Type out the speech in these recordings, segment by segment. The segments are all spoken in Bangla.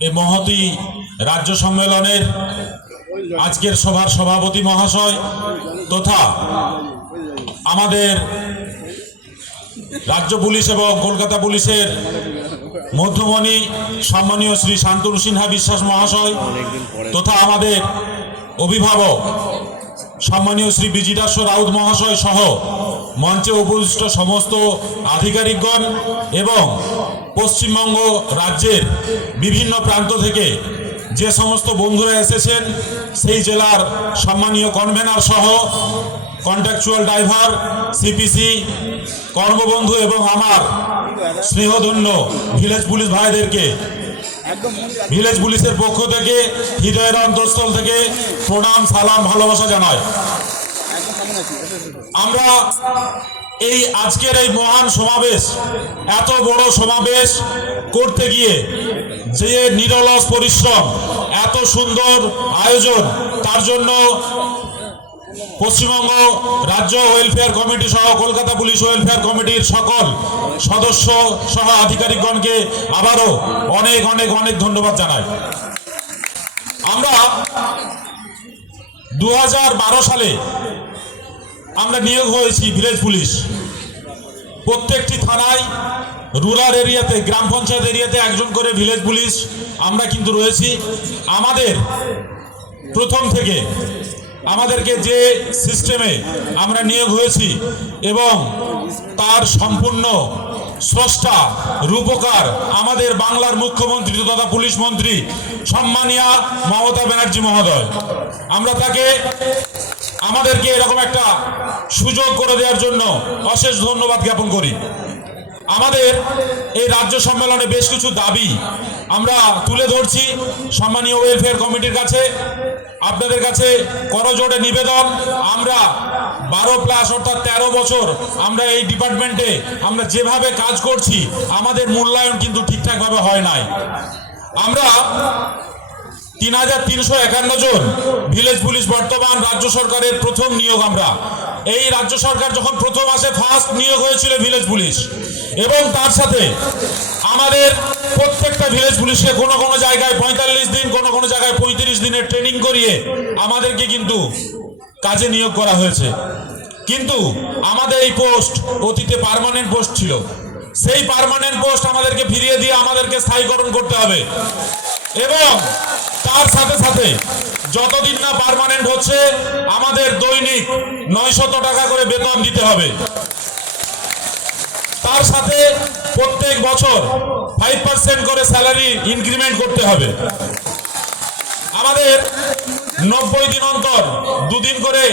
এই মহতী রাজ্য সম্মেলনের আজকের সভার সভাপতি মহাশয় তথা আমাদের রাজ্য পুলিশ এবং কলকাতা পুলিশের মধ্যমণি সম্মানীয় শ্রী শান্তনু সিনহা বিশ্বাস মহাশয় তথা আমাদের অভিভাবক সম্মানীয় শ্রী বিজিতাস্য রাউত মহাশয় সহ মঞ্চে উপবিষ্ট সমস্ত আধিকারিকগণ এবং পশ্চিমবঙ্গ রাজ্যের বিভিন্ন প্রান্ত থেকে যে সমস্ত বন্ধুরা এসেছেন সেই জেলার সম্মানীয় কনভেনার সহ কন্ট্রাকচুয়াল ড্রাইভার সিপিসি কর্মবন্ধু এবং আমার স্নেহধন্য ভিলেজ পুলিশ ভাইদেরকে ভিলেজ পুলিশের পক্ষ থেকে হৃদয়ের অন্তঃস্থল থেকে প্রণাম সালাম ভালোবাসা জানাই। আমরা এই আজকের এই মহান সমাবেশ এত বড় সমাবেশ করতে গিয়ে যে নিরলস পরিশ্রম এত সুন্দর আয়োজন তার জন্য পশ্চিমবঙ্গ রাজ্য ওয়েলফেয়ার কমিটি সহ কলকাতা পুলিশ ওয়েলফেয়ার কমিটির সকল সদস্য সহ আধিকারিকগণকে আবারও অনেক অনেক অনেক ধন্যবাদ জানাই। আমরা 2012 সালে আমরা নিয়োগ হয়েছি ভিলেজ পুলিশ। প্রত্যেকটি থানায় রুরাল এরিয়াতে গ্রাম পঞ্চায়েত এরিয়াতে একজন করে ভিলেজ পুলিশ আমরা কিন্তু রয়েছি। আমাদের প্রথম থেকে আমাদেরকে যে সিস্টেমে আমরা নিয়োগ হয়েছি এবং তার সম্পূর্ণ স্রষ্টা রূপকার আমাদের বাংলার মুখ্যমন্ত্রী তথা পুলিশ মন্ত্রী সম্মানীয়া মমতা ব্যানার্জি মহোদয়। আমরা তাকে আমাদেরকে এরকম একটা সুযোগ করে দেওয়ার জন্য অশেষ ধন্যবাদ জ্ঞাপন করি। আমাদের এই রাজ্য সম্মেলনে বেশ কিছু দাবি আমরা তুলে ধরছি সম্মানীয় ওয়েলফেয়ার কমিটির কাছে। আপনাদের কাছে করজোড়ে নিবেদন, আমরা 12+ অর্থাৎ 13 বছর আমরা এই ডিপার্টমেন্টে আমরা যেভাবে কাজ করছি আমাদের মূল্যায়ন কিন্তু ঠিকঠাকভাবে হয় নাই। আমরা 3351 জন ভিলেজ পুলিশ বর্তমান রাজ্য সরকারের প্রথম নিয়োগ। আমরা এই রাজ্য সরকার যখন প্রথম আসে ফার্স্ট নিয়োগ হয়েছিল ভিলেজ পুলিশ এবং তার সাথে আমাদের প্রত্যেকটা ভিলেজ পুলিশকে কোনো কোনো জায়গায় 45 দিন কোনো কোনো জায়গায় 35 দিনের ট্রেনিং করিয়ে আমাদেরকে কিন্তু কাজে নিয়োগ করা হয়েছে। কিন্তু আমাদের এই পোস্ট অতীতে পার্মানেন্ট পোস্ট ছিল, সেই পার্মানেন্ট পোস্ট আমাদেরকে ফিরিয়ে দিয়ে আমাদেরকে স্থায়ীকরণ করতে হবে এবং তার সাথে সাথে যতদিন না পার্মানেন্ট হচ্ছে আমাদের দৈনিক 900 টাকা করে বেতন দিতে হবে। তার সাথে প্রত্যেক বছর 5% করে স্যালারি ইনক্রিমেন্ট করতে হবে। আমাদের 90 দিন অন্তর 2 দিন করে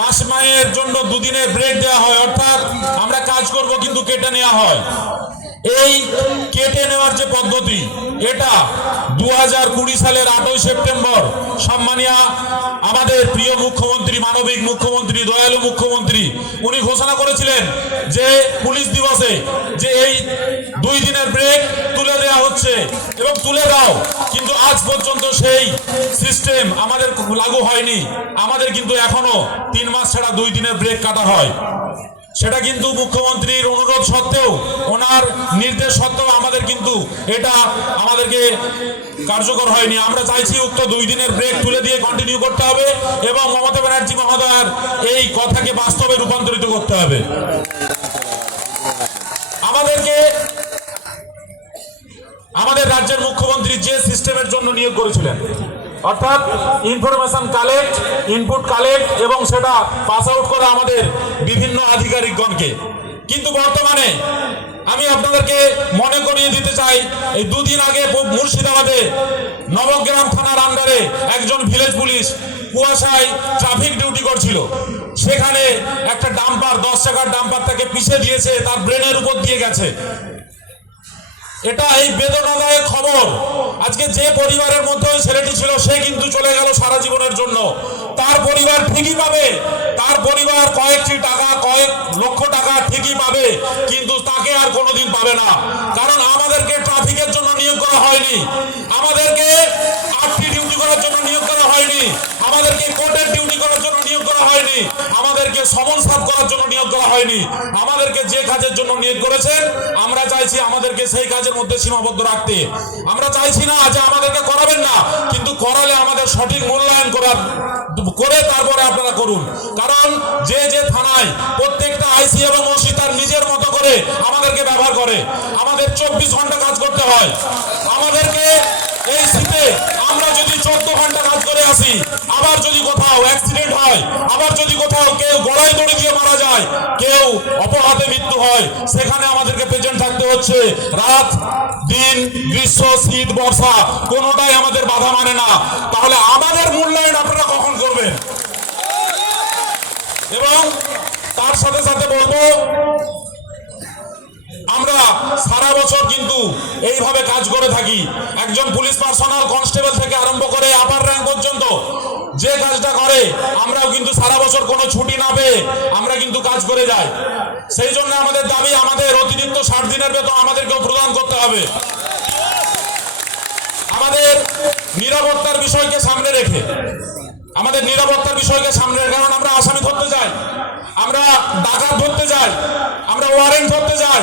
মাসের জন্য 2 দিনের ব্রেক দেওয়া হয়, অর্থাৎ আমরা কাজ করব কিন্তু কেটে নেওয়া হয়। এই কেটে নেওয়ার যে পদ্ধতি এটা 2020 সালের 8ই সেপ্টেম্বর সম্মানীয় আমাদের প্রিয় মুখ্যমন্ত্রী মানবিক মুখ্যমন্ত্রী দয়ালু মুখ্যমন্ত্রী উনি ঘোষণা করেছিলেন যে পুলিশ দিবসে যে এই 2 দিনের ব্রেক তুলে দেওয়া হচ্ছে এবং তুলে দাও, কিন্তু আজ পর্যন্ত সেই সিস্টেম আমাদের লাগু হয়নি। আমাদের কিন্তু এখনো 3 মাস ছাড়া 2 দিনের ব্রেক কাটা হয়। সেটা কিন্তু মুখ্যমন্ত্রীর অনুরোধ সত্ত্বেও ওনার নির্দেশ সত্ত্বেও আমাদের কিন্তু এটা আমাদেরকে কার্যকর হয়নি। আমরা চাইছি উক্ত 2 দিনের ব্রেক তুলে দিয়ে কন্টিনিউ করতে হবে এবং মমতা ব্যানার্জি মহোদয়ের এই কথাকে বাস্তবে রূপান্তরিত করতে হবে। আমাদের রাজ্যের মুখ্যমন্ত্রী যে সিস্টেমের জন্য নিয়োগ করেছিলেন অর্থাৎ ইনফরমেশন কালেক্ট ইনপুট কালেক্ট এবং সেটা পাস আউট করা আমাদের বিভিন্ন আধিকারিকগণকে, কিন্তু বর্তমানে আমি আপনাদেরকে মনে করিয়ে দিতে চাই এই 2 দিন আগে মুর্শিদাবাদে নবগ্রাম থানার আন্ডারে একজন ভিলেজ পুলিশ কুয়াশায় ট্রাফিক ডিউটি করছিল। সেখানে একটা ডাম্পার 10 চাকার ডাম্পার তাকে পিষে দিয়েছে, তার ব্রেনের উপর দিয়ে গেছে। এটা এই বেদনাদায়ক খবর। আজকে যে পরিবারের মধ্যে ওই ছেলেটি ছিল সে কিন্তু চলে গেল সারা জীবনের জন্য। তার পরিবার ঠিকই পাবে, তার পরিবার কয়েকটি টাকা কয়েক লক্ষ টাকা ঠিকই পাবে, কিন্তু তাকে আর কোনোদিন পাবে না। কারণ আমাদেরকে ট্রাফিকের জন্য নিয়োগ করা হয়নি, আমাদেরকে আটটি ডিউটি করার জন্য নিয়োগ করা হয়নি। হয়নি, আমাদেরকে কোর্টের ডিউটি করার জন্য নিয়োগ করা হয়নি, আমাদেরকে সমন সার্ভ করার জন্য নিয়োগ করা হয়নি। আমাদেরকে যে কাজের জন্য নিয়োগ করেছেন আমরা চাইছি আমাদেরকে সেই কাজের মধ্যে সীমাবদ্ধ রাখতে। আমরা চাইছি না যে আমাদেরকে করাবেন না, কিন্তু করালে আমাদের সঠিক মূল্যায়ন করে তারপরে আপনারা করুন। কারণ যে যে থানায় প্রত্যেকটা আইসি এবং ওসি তার নিজের মতো করে আমাদেরকে ব্যবহার করে, আমাদের 24 ঘন্টা কাজ করতে হয়। আমাদেরকে এই শীতে আমরা যদি 14 ঘন্টা কাজ করে আসি, আবার যদি কোথাও অ্যাক্সিডেন্ট হয়, আবার যদি কোথাও কেউ গলায় দড়ি দিয়ে মারা যায়, কেউ অপঘাতে মৃত্যু হয়, সেখানে আমাদেরকে প্রেজেন্ট থাকতে হচ্ছে। রাত দিন, গ্রীষ্ম, শীত, বর্ষা কোনোটাই আমাদের বাধা মানে না। তাহলে আমাদের মূল্যায়ন আপনারা কখন করবেন? এবং তার সাথে সাথে বলবো, আমরা সারা বছর কিন্তু এইভাবে কাজ করে থাকি। একজন পুলিশ পার্সোনাল কনস্টেবল থেকে আরম্ভ করে আপার র্যাঙ্ক পর্যন্ত যে কাজটা করে, আমরাও কিন্তু সারা বছর কোনো ছুটি না পেয়ে আমরা কিন্তু কাজ করে যাই। সেই জন্য আমাদের দাবি, আমাদের অতিরিক্ত 60 দিনের বেতন আমাদেরকেও প্রদান করতে হবে। আমাদের নিরাপত্তার বিষয়কে সামনে রেখে, কারণ আমরা আসামি ধরতে যাই, আমরা ডাকাত ধরতে যাই, আমরা ওয়ারেন্ট ধরতে যাই,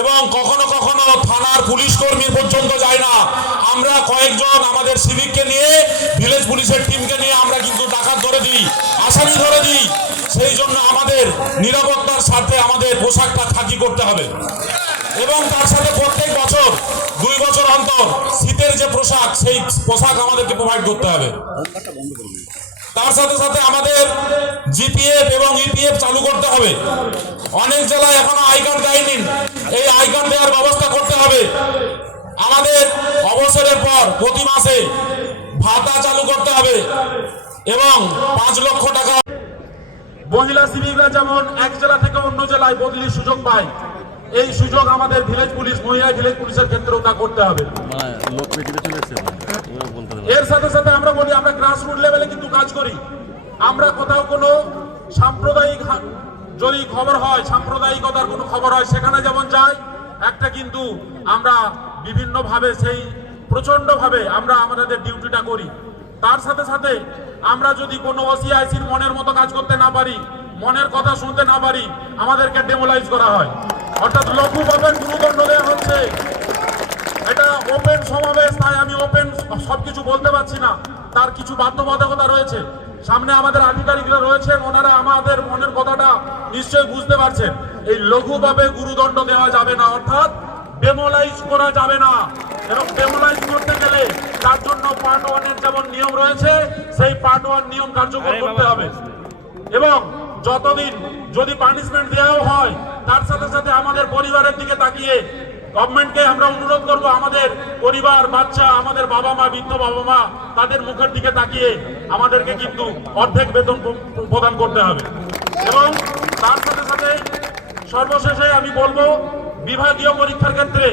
এবং কখনো কখনো থানার পুলিশ কর্মী পর্যন্ত যাই না। আমরা কয়েকজন আমাদের সিভিককে নিয়ে, ভিলেজ পুলিশের টিমকে নিয়ে আমরা কিন্তু ডাকাত ধরে দিই, আসামি ধরে দিই। সেই জন্য আমাদের নিরাপত্তার স্বার্থে আমাদের পোশাকটা খাকি করতে হবে, এবং তার সাথে প্রত্যেক বছর 2 বছর অন্তর শীতের যে পোশাক, সেই পোশাক আমাদেরকে প্রোভাইড করতে হবে। তার সাথে সাথে আমাদের জিপিএফ এবং ইপিএফ চালু করতে হবে। অনেক জেলায় এখনো আই কার্ড দেয়নি, এই আই কার্ড দেওয়ার ব্যবস্থা করতে হবে। আমাদের অবসরের পর প্রতি মাসে ভাতা চালু করতে হবে, এবং 5 লক্ষ টাকা মহিলা সিভিকরা যেমন এক জেলা থেকে অন্য জেলায় বদলির সুযোগ পায়, এই সুযোগ আমাদের ভিলেজ পুলিশ, মহিলা ভিলেজ পুলিশের ক্ষেত্রেও তা করতে হবে। এর সাথে সাথে আমরা বলি, আমরা গ্রাসরুট লেভেলে কিন্তু কাজ করি। আমরা কোথাও কোনো সাম্প্রদায়িক যদি খবর হয়, সাম্প্রদায়িকতার কোনো খবর হয়, সেখানে যেমন যাই, একটা কিন্তু আমরা বিভিন্নভাবে সেই প্রচন্ডভাবে আমরা আমাদের ডিউটিটা করি। তার সাথে সাথে আমরা যদি কোনো ওসিআইসির মনের মতো কাজ করতে না পারি, মনের কথা শুনতে না পারি, আমাদেরকে ডেমোলাইজ করা হয়, অর্থাৎ লঘুভাবে গুরুদণ্ড দেওয়া হচ্ছে। এটা ওপেন সমাবেশ, তাই আমি ওপেন সবকিছু বলতে পারছি না, তার কিছু বাধ্যবাধকতা রয়েছে। সামনে আমাদের আধিকারিকরা রয়েছেন, ওনারা আমাদের মনের কথাটা নিশ্চয়ই বুঝতে পারছেন। এই লঘুভাবে গুরুদণ্ড দেওয়া যাবে না, অর্থাৎ ডেমোলাইজ করা যাবে না। এবং ডেমোলাইজ করতে গেলে তার জন্য পার্ট 1 এর যেমন নিয়ম রয়েছে, সেই পার্ট 1 নিয়ম কার্যকর করতে হবে। এবং যতদিন যদি পানিশমেন্ট দেওয়াও হয়, তার সাথে সাথে আমাদের পরিবারের দিকে তাকিয়ে গভর্নমেন্টকে আমরা অনুরোধ করব, আমাদের পরিবার, বাচ্চা, আমাদের বাবা মা, বৃদ্ধ বাবা মা, তাদের মুখের দিকে তাকিয়ে আমাদেরকে কিন্তু অর্ধেক বেতন প্রদান করতে হবে। এবং তার সাথে সাথে সর্বশেষে আমি বলবো, বিভাগীয় পরীক্ষার ক্ষেত্রে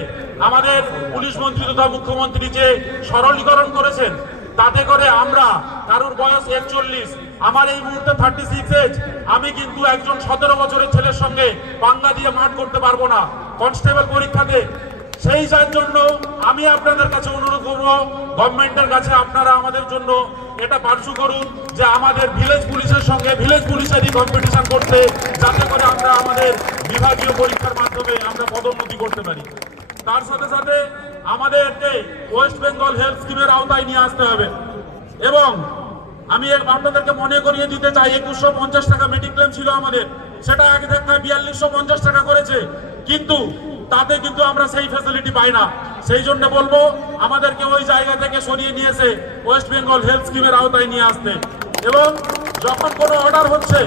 আমাদের পুলিশ মন্ত্রী তথা মুখ্যমন্ত্রী যে সরলীকরণ করেছেন, তাতে করে আমরা, কারোর বয়স 41, আমার এই মুহূর্তে 36 এজ, আমি কিন্তু একজন 17 বছরের ছেলের সঙ্গে পাঙ্গা দিয়ে মাঠ করতে পারবো না কনস্টেবল পরীক্ষাতে। সেই জন্য আমি আপনাদের কাছে অনুরোধ করবো, গভর্নমেন্টের কাছে আপনারা আমাদের জন্য এটা পার্সু করুন যে আমাদের ভিলেজ পুলিশের সঙ্গে ভিলেজ পুলিশেরই কম্পিটিশন করতে, যাতে করে আমরা আমাদের বিভাগীয় পরীক্ষার মাধ্যমে আমরা পদোন্নতি করতে পারি। তার সাথে সাথে আমাদেরকে ওয়েস্ট বেঙ্গল হেলথ স্কিমের আওতায় নিয়ে আসতে হবে। এবং আমি আপনাদেরকে মনে করিয়ে দিতে চাই, 2150 টাকা মেডিক্লেম ছিল আমাদের, সেটা আগে থেকে 4250 টাকা করেছে, কিন্তু তাতে কিন্তু আমরা সেই ফ্যাসিলিটি পাই না। সেই জন্য বলবো, আমাদেরকে ওই জায়গা থেকে সরিয়ে নিয়েছে ওয়েস্ট বেঙ্গল হেলথ স্কিমের আওতায় নিয়ে আসতে। এবং যখন কোনো অর্ডার হচ্ছে,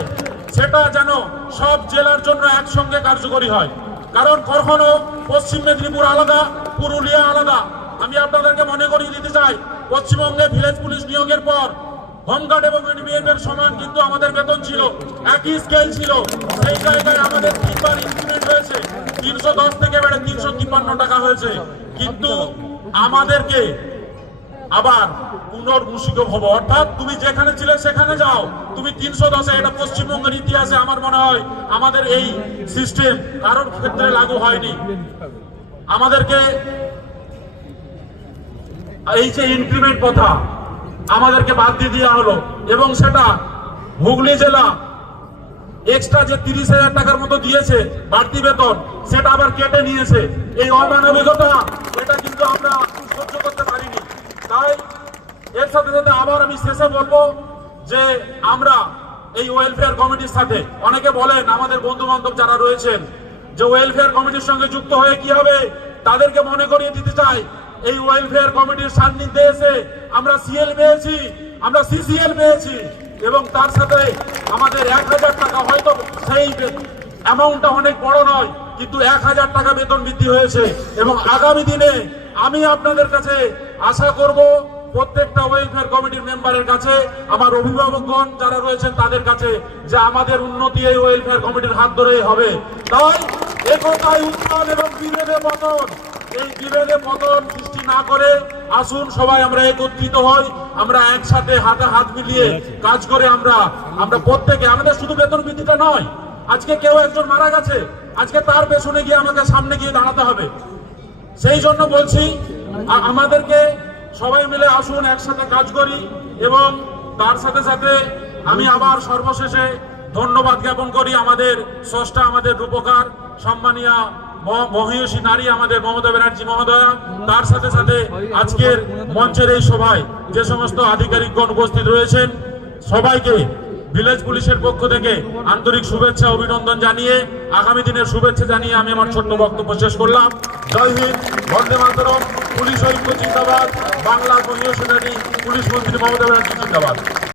সেটা যেন সব জেলার জন্য একসঙ্গে কার্যকরী হয়। কারণ কখনো পশ্চিম মেদিনীপুর আলাদা, পুরুলিয়া আলাদা। আমি আপনাদেরকে মনে করিয়ে দিতে চাই, পশ্চিমবঙ্গে ভিলেজ পুলিশ নিয়োগের পর হোমগার্ড এবং এনবিএফ এর সমান কিন্তু আমাদের বেতন ছিল, একই স্কেল ছিল। সেই জায়গায় আমাদের 3বার ইনক্রিমেন্ট হয়েছে, 310 থেকে বেড়ে 353 টাকা হয়েছে। কিন্তু আমাদেরকে আবার পুনর্মূষিত হবো, অর্থাৎ তুমি যেখানে ছিলে সেখানে যাও, তুমি 310-এ। এটা পশ্চিমবঙ্গের ইতিহাসে আমার মনে হয় আমাদের এই সিস্টেম কারোর ক্ষেত্রে লাগু হয়নি। আমাদেরকে এই যে ইনক্রিমেন্ট কথা, আমাদেরকে বাদ দিয়ে দেওয়া হলো এবং সেটা হুগলি জেলা এক্সট্রা যে 30,000 টাকার মতো দিয়েছে বাড়তি বেতন, সেটা আবার কেটে নিয়েছে। এই অমানবিকতা এটা কিন্তু আমরা সহ্য করতে পারিনি। তাই এর সাথে সাথে আবার আমি শেষে বলবো যে আমরা এই ওয়েলফেয়ার কমিটির সাথে, অনেকে বলেন আমাদের বন্ধু বান্ধব যারা রয়েছেন যে ওয়েলফেয়ার কমিটির সঙ্গে যুক্ত হয়ে কি হবে, তাদেরকে মনে করিয়ে দিতে চাই এই ওয়েলফেয়ার কমিটির সান্নিধ্যে এসে আমরা সিএল পেয়েছি, আমরা সিসিএল পেয়েছি এবং তার সাথে আমাদের 1,000 টাকা, হয়তো সেই অ্যামাউন্টটা অনেক বড় নয়, কিন্তু 1,000 টাকা বেতন বৃদ্ধি হয়েছে। এবং আগামী দিনে আমি আপনাদের কাছে আশা করব, প্রত্যেকটা ওয়েলফেয়ার কমিটির মেম্বারের কাছে, আমার অভিভাবকগণ যারা রয়েছেন তাদের কাছে, যে আমাদের উন্নতি এই ওয়েলফেয়ার কমিটির হাত ধরেই হবে। তাই একতায় উত্থান এবং বিভেদে পতন, এই বিভেদে পতন সৃষ্টি না করে আসুন সবাই আমরা একত্রিত হই, আমরা একসাথে হাতে হাত মিলিয়ে কাজ করে আমরা প্রত্যেকে, আমাদের শুধু বেতন বৃদ্ধিটা নয়, আজকে কেউ একজন মারা গেছে, আজকে তার পেছনে গিয়ে আমাকে সামনে গিয়ে দাঁড়াতে হবে। সেই জন্য বলছি আমাদেরকে সবাই মিলে আসুন একসাথে কাজ করি। এবং তার সাথে সাথে আমি আবার সর্বশেষে ধন্যবাদ জ্ঞাপন করি আমাদের স্রষ্টা, আমাদের রূপকার, সম্মানীয় মহিষী নারী আমাদের মমতা ব্যানার্জি মহোদয়া, তার সাথে সাথে আজকের মঞ্চের এই সভায় যে সমস্ত আধিকারিকগণ উপস্থিত রয়েছেন সবাইকে ভিলেজ পুলিশের পক্ষ থেকে আন্তরিক শুভেচ্ছা অভিনন্দন জানিয়ে, আগামী দিনের শুভেচ্ছা জানিয়ে আমি আমার ছোট্ট বক্তব্য শেষ করলাম। জয় হিন্দ, বন্দে মাতরম, পুলিশ ঐক্য জিন্দাবাদ, বাংলার মহিষী নারী পুলিশ মন্ত্রী মমতা ব্যানার্জি জিন্দাবাদ।